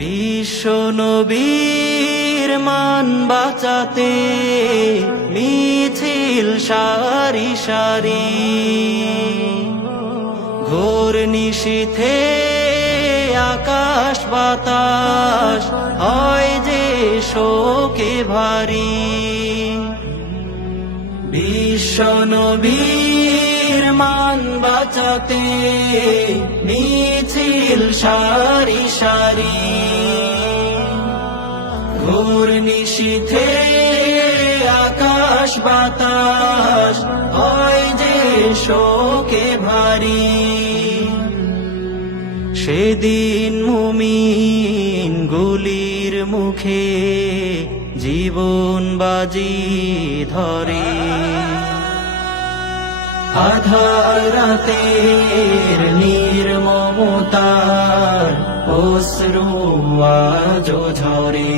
বিশ্ব নবীর মান বাঁচাতে মিছিল সারি সারি, ঘোর নিশীথে আকাশ বাতাস হয় যে শোকে ভারী। বিশ্ব নবীর মান বাঁচাতে মিছিল সারি সারি, ঘোর নিশীথে আকাশ বাতাস হয় যে শোকে ভারী। সেদিন মুমিন গুলির মুখে জীবন বাজি ধরে, আধার রাতের নির্মমতার অশ্রু আজ ঝরে।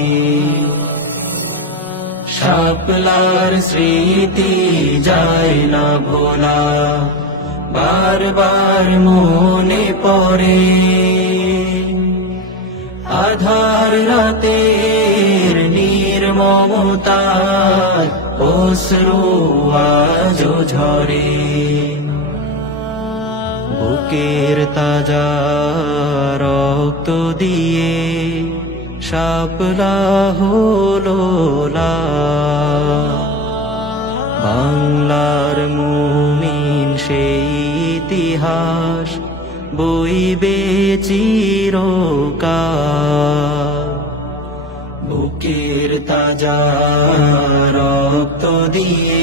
শাপলার স্মৃতি যায় না ভোলা, বারবার মনে পড়ে। আধার রাতের নির্মমতার অশ্রু আজ ঝরে। বুকের তাজা রক্ত দিয়ে শাপলা হলো লাল, বাংলার মুমিন সেই ইতিহাস বইবে চিরকাল। বুকের তাজা রক্ত দিয়ে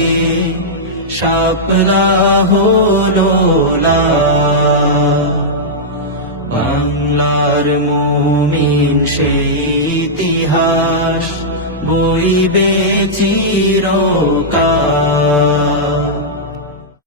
শাপলা হলো লাল, বাংলার মুমিন সেই ইতিহাস বইবে চিরকাল।